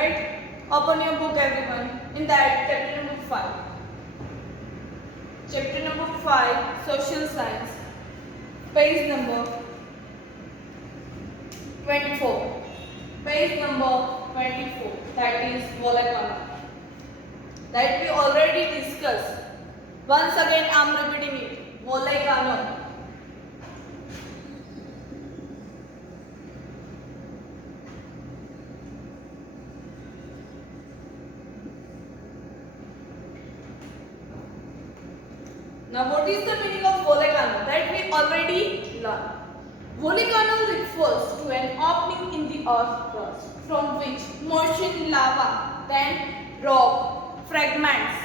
right? Open your book, everyone. In that, chapter number 5. Chapter number 5, Social Science. Page number 24. Page number 24. That is volcano. That we already discussed. Once again, I am repeating it. Volcano. Now, what is the meaning of volcano? That we already learned. Volcano refers to an opening in the earth crust from which molten lava, then rock, fragments,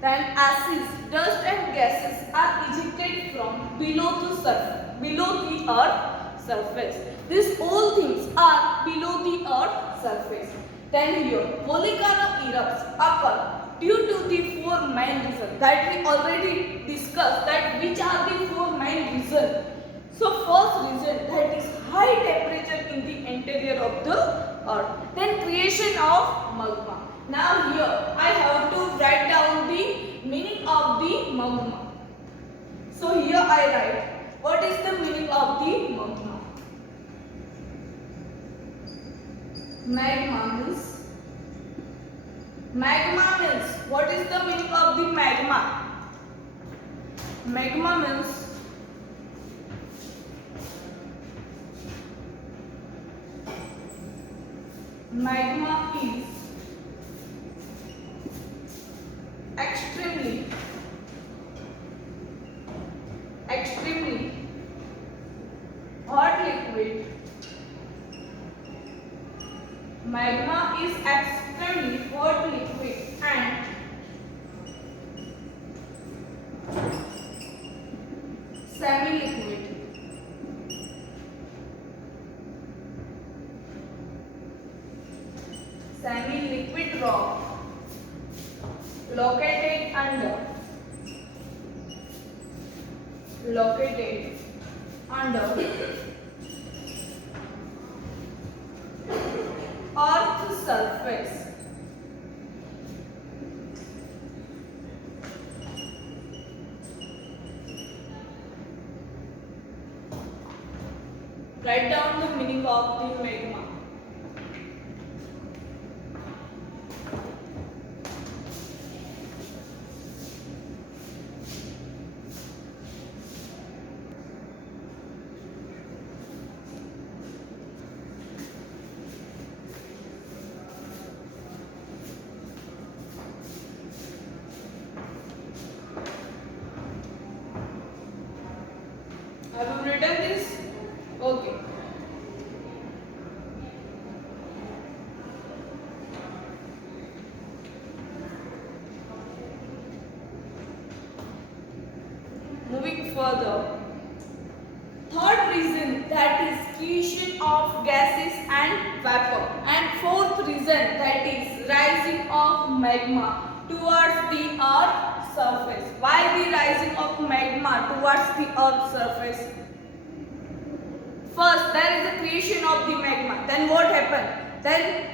then acids, dust and gases are ejected from below the earth surface. These all things are below the earth surface. Then here, volcano erupts occur due to the four main reasons that we already discussed, that which are the four main reasons. So first reason, that is high temperature in the interior of the earth. Then creation of magma. Now here I have to write down the meaning of the magma. So here I write, what is the meaning of the magma? Magma means, what is the meaning of the magma? Magma means is extremely hot liquid. Magma is extremely hot liquid and semi-liquid. Semi-liquid rock located under Earth's surface. Write down the meaning of the magma. Have you written this? Okay. Moving further. Third reason, that is creation of gases and vapor. And fourth reason, that is rising of magma towards the earth's surface. Why the rising of magma towards the earth's surface? First, there is the creation of the magma. Then what happened? Then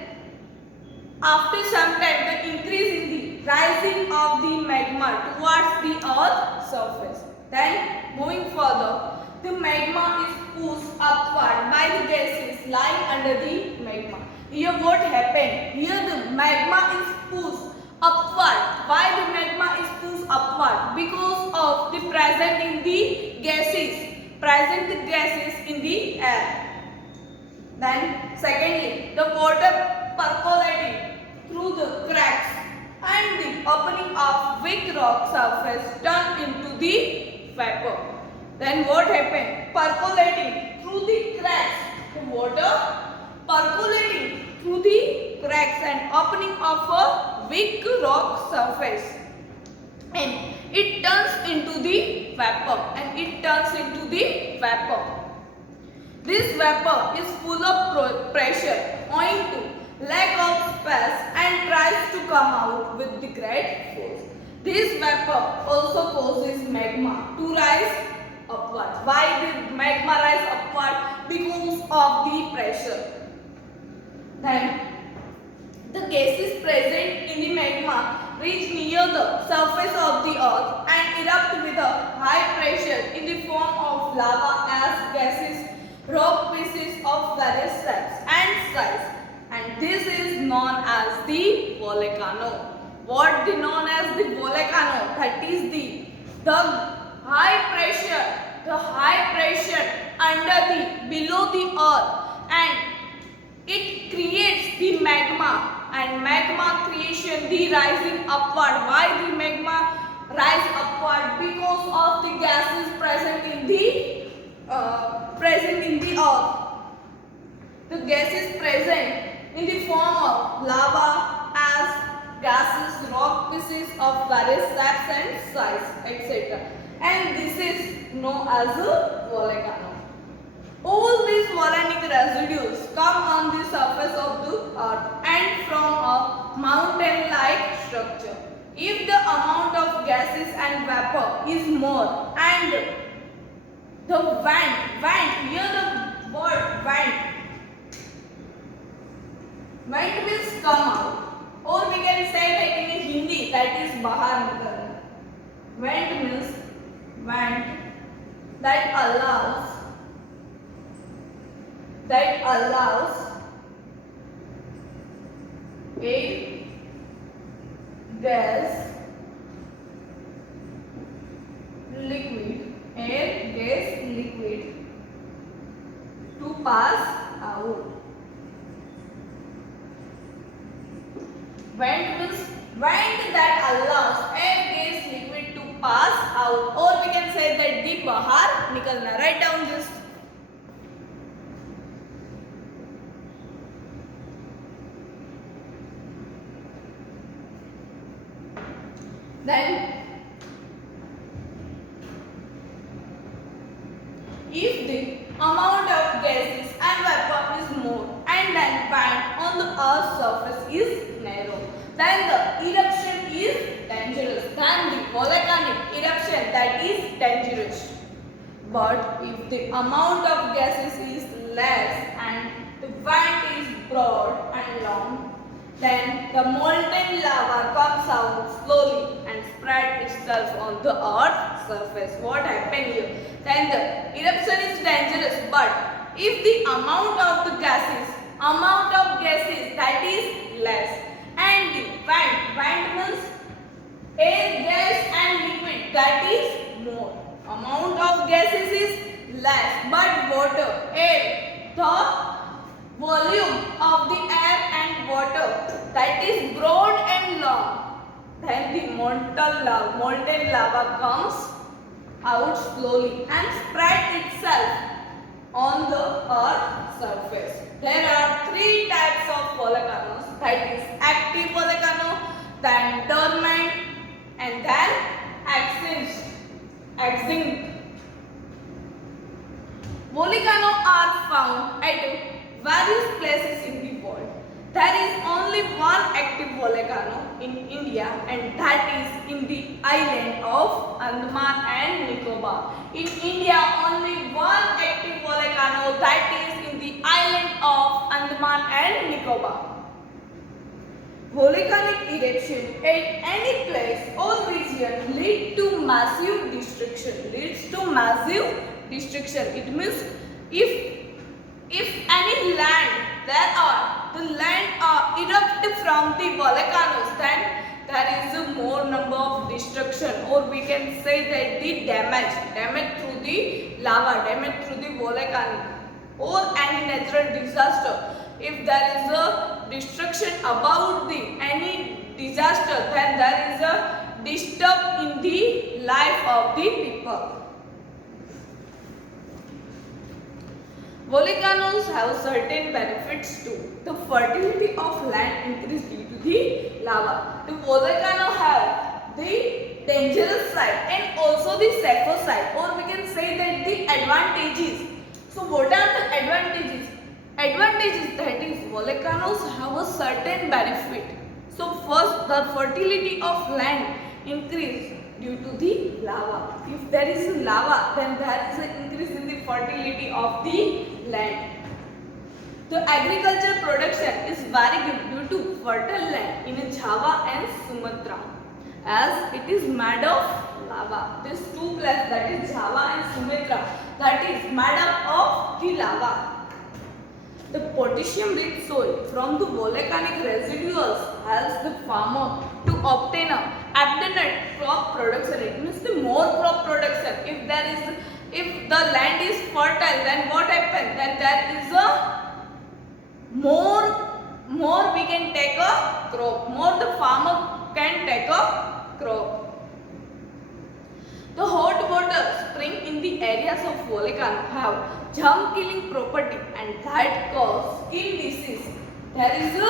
after some time, the increase in the rising of the magma towards the earth's surface. Then moving further, the magma is pushed upward by the gases lying under the magma. Here what happened? Here the magma is pushed upward. Why the magma is pushed upward? Because of the present in the gases. Present the gases in the air. Then secondly, the water percolating through the cracks and the opening of weak rock surface turned into the vapor. Then what happened? Percolating through the cracks, the water percolating through the cracks and opening of a weak rock surface, and it turns into the vapor, This vapor is full of pressure owing to lack of space and tries to come out with the great force. This vapor also causes magma to rise upward. Why did magma rise upward? Because of the pressure. Then the gases present in the magma reach near the surface of the earth and erupt with a high pressure in the form of lava as gases, rock pieces of various shapes and size, and this is known as the volcano. What is known as the volcano? That is the high pressure under the below the earth, and it creates the magma, and magma creation the rising upward. Why the magma rise upward? Because of the gases present in the earth. The gases present in the form of lava as gases, rock pieces of various shapes and size, etc. And this is known as a volcano. All these volcanic residues come on the surface of the earth and from a mountain-like structure. If the amount of gases and vapor is more and the vent, here the word vent means come out, or we can say that in Hindi, that is bahar nikalna. Vent means vent that allows a gas liquid to pass out. Vent means vent that allows a gas liquid to pass out, or we can say that the bahar nikalna. Write down this. Then if the amount of gases and vapor is more and then band on the earth's surface is narrow, then the eruption is dangerous. Then the volcanic eruption that is dangerous. But if the amount of gases is less and the band is broad and long, then the molten lava comes out slowly and spread itself on the earth's surface. What happened here? Then the eruption is dangerous, but if the amount of gases that is less, and the vent means air, gas and liquid that is more. Amount of gases is less, but water, air, the volume of the air and water that is broad and long, then the molten lava comes out slowly and spread itself on the earth's surface. There are three types of volcanoes, that is active volcano, then dormant, and then extinct. Volcanoes are found at various places in the world. There is only one active volcano in India, and that is in the island of Andaman and Nicobar. In India, only one active volcano, that is in the island of Andaman and Nicobar. Volcanic eruption at any place or region leads to massive destruction. It means if any land erupt from the volcanoes, then there is a more number of destruction, or we can say that the damage through the lava, damage through the volcanic, or any natural disaster. If there is a destruction about any disaster, then there is a disturb in the life of the people. Volcanoes have certain benefits too. The fertility of land increases due to the lava. The volcano have the dangerous side and also the safer side, or we can say that the advantages. So what are the advantages? Advantages, that is volcanoes have a certain benefit. So first, the fertility of land increase due to the lava. If there is lava, then there is an increase in the fertility of the land. The agricultural production is very good due to fertile land in Java and Sumatra, as it is made of lava. These two places, that is Java and Sumatra, that is made up of the lava. The potassium-rich soil from the volcanic residues helps the farmer to obtain a abundant crop production. It means the more crop production. If the land is fertile, then what happens? Then there is a more we can take a crop. More the farmer can take a crop. The hot water spring in the areas of volcano have germ-killing property and that cause skin disease. There is a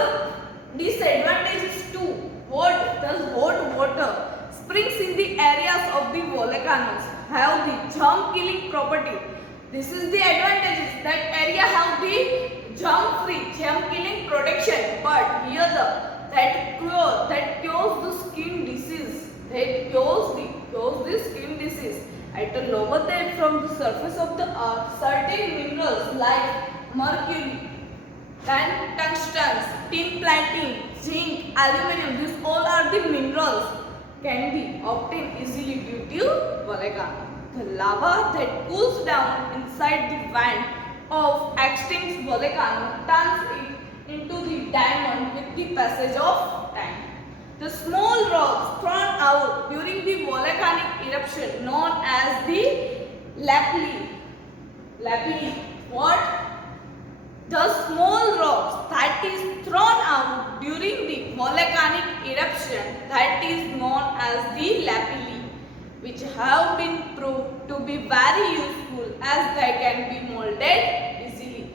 disadvantages too. What does hot water springs in the areas of the volcanoes have the germ-killing property. This is the advantages. That area have the germ-free, germ-killing protection. But here that cures the skin disease. That cures the skin disease. At a lower depth from the surface of the earth, certain minerals like mercury, then tungsten, tin platinum, zinc, aluminum, these all are the minerals can be obtained easily due to volcano. The lava that cools down inside the vent of extinct volcano turns it into the diamond with the passage of time. The small rocks thrown out during the volcanic eruption known as the lapilli. What? The small rocks that is thrown out during the volcanic eruption that is known as the lapilli, which have been proved to be very useful as they can be molded easily.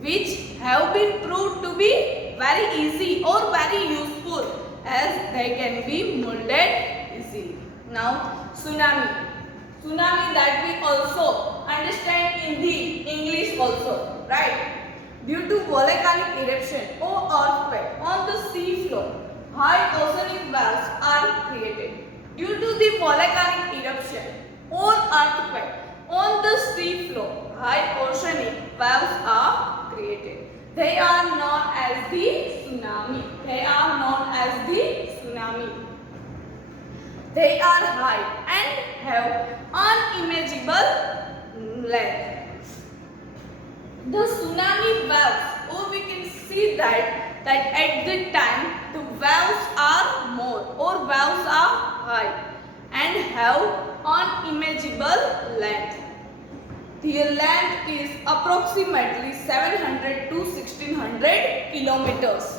Which have been proved to be very easy or very useful as they can be molded easily. Now, tsunami. Tsunami that we also understand in the English also, right? Due to volcanic eruption or earthquake on the sea floor, high oceanic waves are created. Due to the volcanic eruption or earthquake on the sea floor, high oceanic waves are created. They are known as the tsunami. They are known as the tsunami. They are high and have unimaginable length. The tsunami waves, or we can see that at the time the waves are more or waves are high and have unimaginable length. The length is approximately 700 to 1600 kilometers.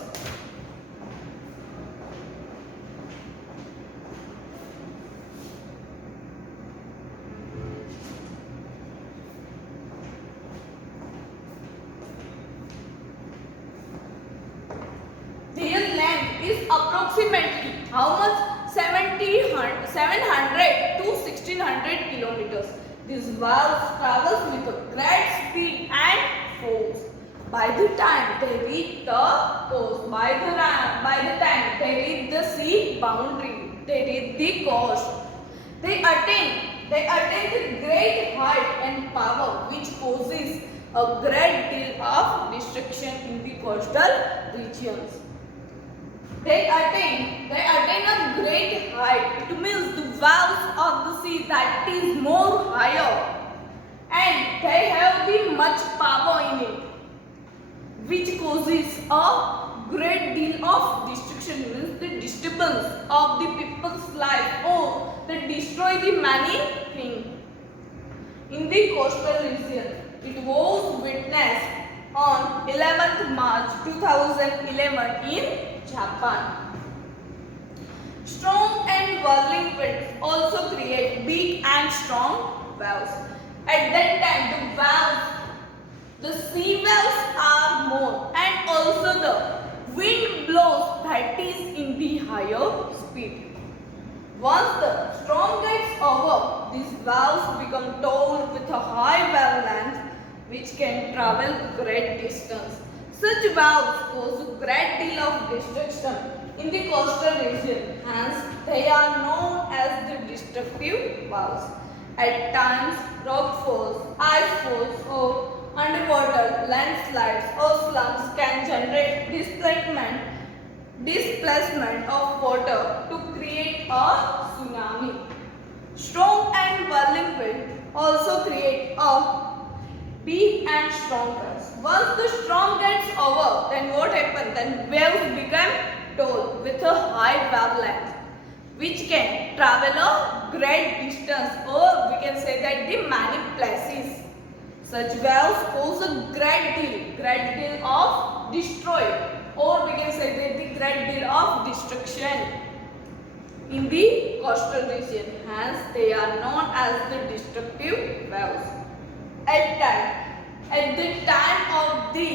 Their length is approximately how much? 700 to 1600 kilometers. These waves travels with a great speed and force. By the time they reach the coast, by the time they reach the sea boundary, they reach the coast, they attain the great height and power which causes a great deal of destruction in the coastal regions. They attain a great height. It means the waves of the sea that is more higher and they have the much power in it, which causes a great deal of destruction, means the disturbance of the people's life or they destroy the many things. In the coastal region, it was witnessed on 11th March 2011 in Japan. Strong and whirling winds also create big and strong waves. At that time, the sea waves are more and also the wind blows that is in the higher speed. Once the storm gets over, these waves become tall with a high wavelength which can travel great distance. Such waves cause a great deal of destruction in the coastal region, hence they are known as the destructive waves. At times, rock falls, ice falls or underwater landslides or slumps can generate displacement displacement of water to create a tsunami. Strong and whirling wind also create a big and strong waves. Once the storm gets over, then what happens? Then waves become tall with a high wavelength, which can travel a great distance, or we can say that the many places. Such waves cause a great deal of destroy, or we can say that the great deal of destruction in the coastal region. Hence, they are known as the destructive waves. At the time of the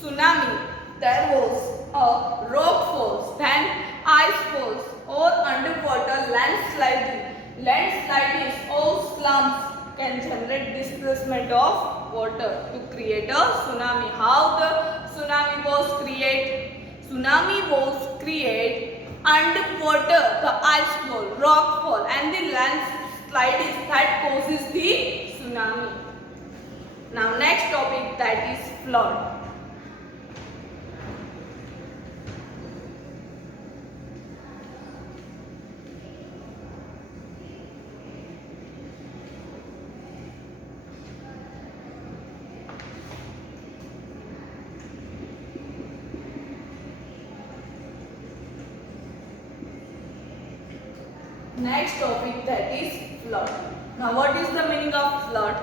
tsunami, there was a rock falls, then ice falls, or underwater landsliding. Landslides or slumps can generate displacement of water to create a tsunami. How the tsunami was created? Tsunami was created underwater, the ice fall, rock fall, and the landslides that causes the tsunami. Now next topic, that is flood. Next topic, that is flood. Now what is the meaning of flood?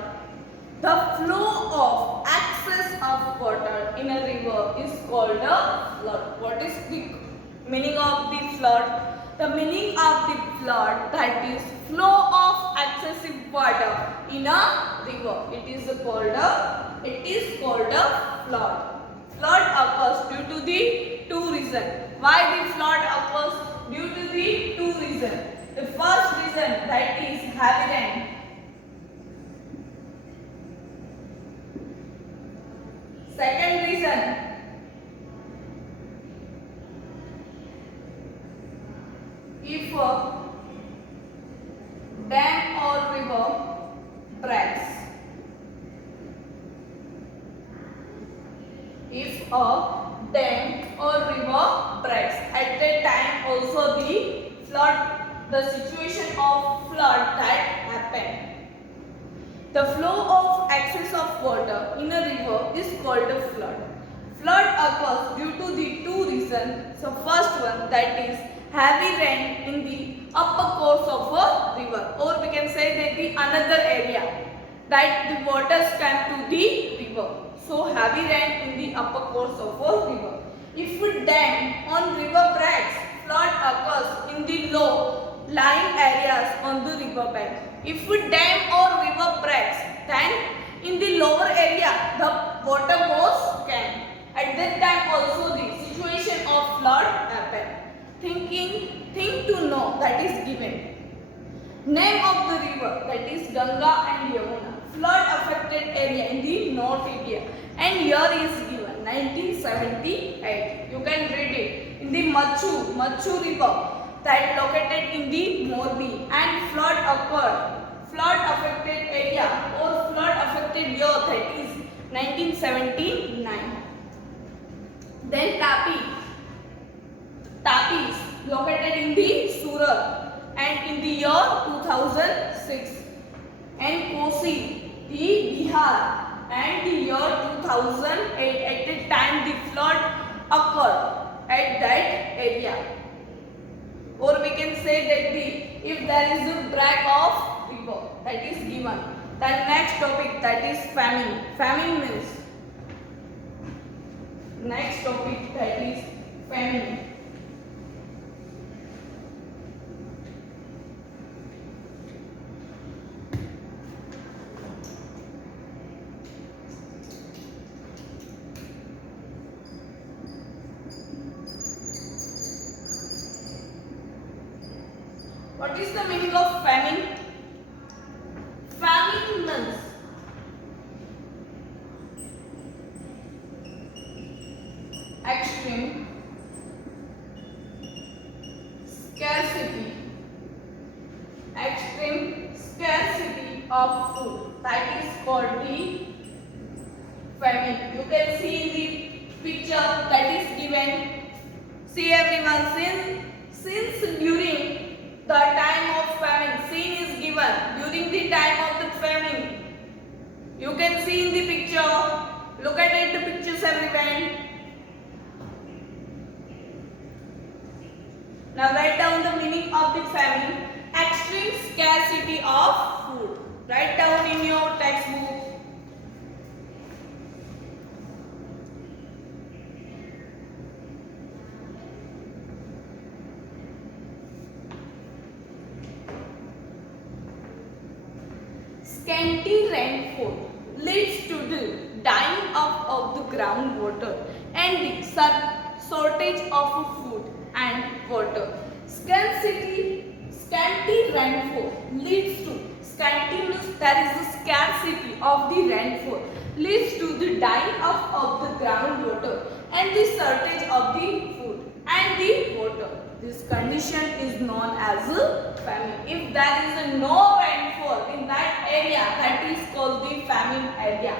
The flow of excess of water in a river is called a flood. What is the meaning of the flood? The meaning of the flood, that is flow of excessive water in a river. It is called a flood. Flood occurs due to the two reasons. Why the flood occurs? Due to the two reasons. The first reason, that is heavy rain. Second reason, if a dam or river breaks. If a dam or river breaks, at that time also the flood, the situation of flood that happened. The flow of excess of water in a river is called a flood. Flood occurs due to the two reasons. So first one, that is heavy rain in the upper course of a river, or we can say that the another area that the waters come to the river. So heavy rain in the upper course of a river. If a dam on river breaks, flood occurs in the low lying areas on the river bank. If a dam or river breaks, then in the lower area the water was came. At that time also the situation of flood happened. Thing to know, that is given. Name of the river, that is Ganga and Yamuna. Flood affected area in the North India, and year is given 1978. You can read it. In the Machu river that located in the Morbi, and flood occurred. Flood affected area or flood affected year, that is 1979. Then Tapi is located in the Surat and in the year 2006. And Kosi, the Bihar, and the year 2008. At the time the flood occurred at that area. Or we can say that if there is a break of river, that is given. Then next topic, that is famine. Famine means, next topic, that is famine. What is the meaning of famine? Famine means extreme scarcity of food. That is called the famine. You can see in the picture that is given See everyone, since during the time of famine, scene is given during the time of the famine. You can see in the picture. Look at it, the pictures everyone. Now write down the meaning of the famine. Extreme scarcity of food. Write down in your textbook. Scanty rainfall leads to the dying of the groundwater and the shortage of food and water. Scanty rainfall leads to scanty means there is a scarcity of the rainfall leads to the dying of the groundwater and the shortage of the food and the water. This condition is known as a famine. If there is no rainfall in that area, that is called the famine area.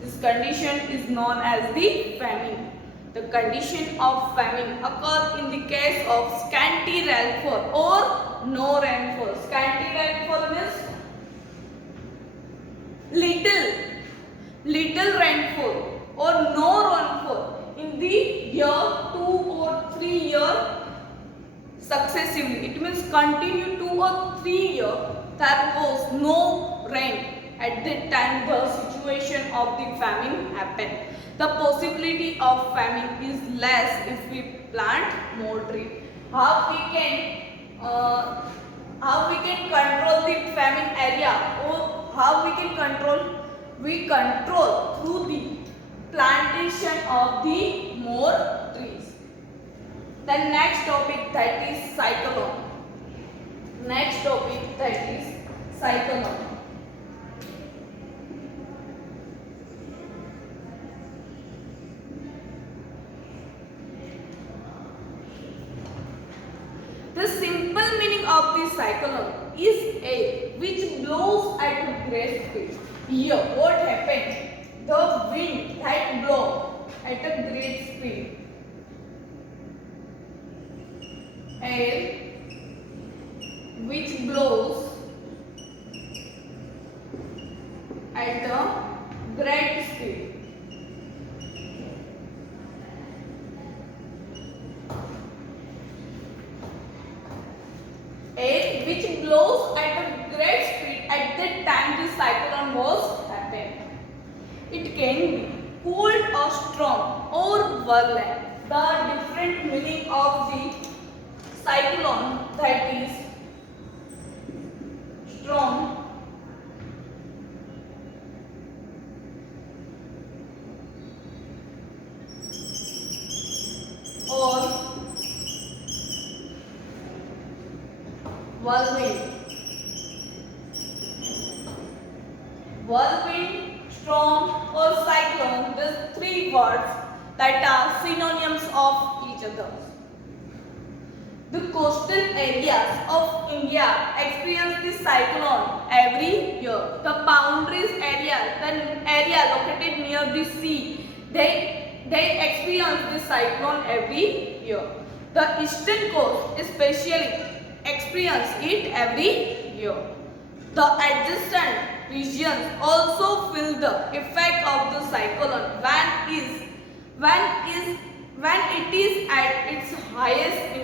This condition is known as the famine. The condition of famine occurs in the case of scanty rainfall or no rainfall. Scanty rainfall means little rainfall or no rainfall in the year 2 or 3 years successively. It means continue 2 or 3 years there was no rain. At that time the situation of the famine happened. The possibility of famine is less if we plant more trees. How we can control the famine area, or how we can control? We control through the plantation of the more trees. The next topic, that is cyclone. Next topic, that is cyclone. The simple meaning of the cyclone is air which blows at a great speed. Here, what happened? The wind that blows at a great speed. Air which blows at a great speed. Air which blows at a great speed at the time the cyclone was happened. It can be cold or strong or violent. The different meaning of the cyclone, that is strong or whirlwind. Whirlwind, storm or cyclone, these three words that are synonyms of each other. The coastal areas of India experience this cyclone every year. The boundaries area, the area located near the sea, they experience this cyclone every year. The eastern coast especially experience it every year. The adjacent regions also feel the effect of the cyclone when it is at its highest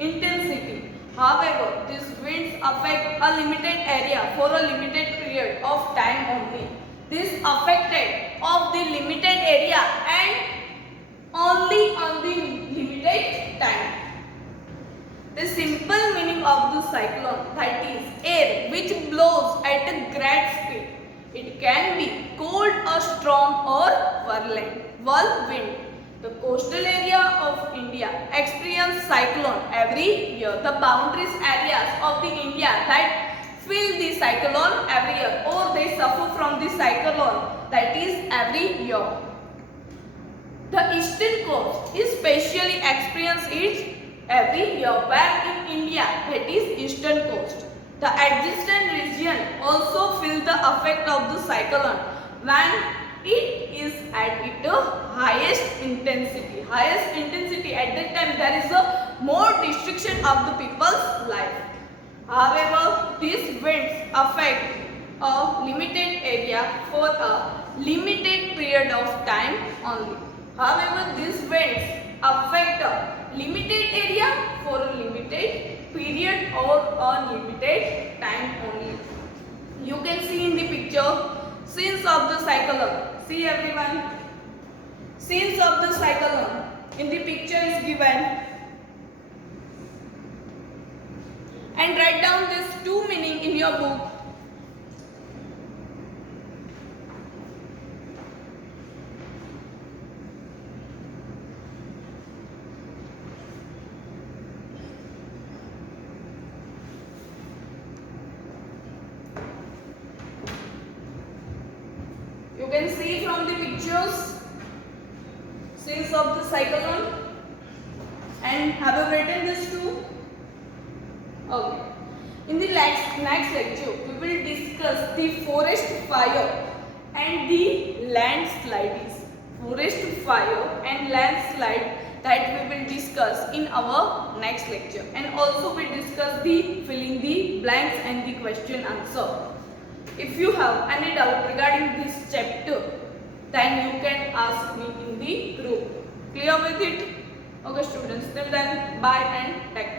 intensity. However, these winds affect a limited area for a limited period of time only. This affected of the limited area and only on the limited time. The simple meaning of the cyclone, that is air which blows at a great speed. It can be cold or strong or whirlwind. The coastal area of India experience cyclone every year. The boundaries areas of the India that feel the cyclone every year or they suffer from the cyclone, that is every year. The eastern coast especially experience it every year, where in India, that is eastern coast. The adjacent region also feel the effect of the cyclone when it is at its highest intensity. Highest intensity at that time of the people's life. However, these winds affect a limited area for a limited period of time only. However, these winds affect a limited area for a limited period or a limited time only. You can see in the picture scenes of the cyclone. See everyone. Scenes of the cyclone. In the picture is given. And write down these two meaning in your book. You can see from the pictures scenes of the cyclone. And have you written this too? Okay. In the next lecture, we will discuss the forest fire and the landslides. Forest fire and landslide that we will discuss in our next lecture. And also we discuss the filling the blanks and the question answer. If you have any doubt regarding this chapter, then you can ask me in the group. Clear with it? Okay students, till then bye and take care.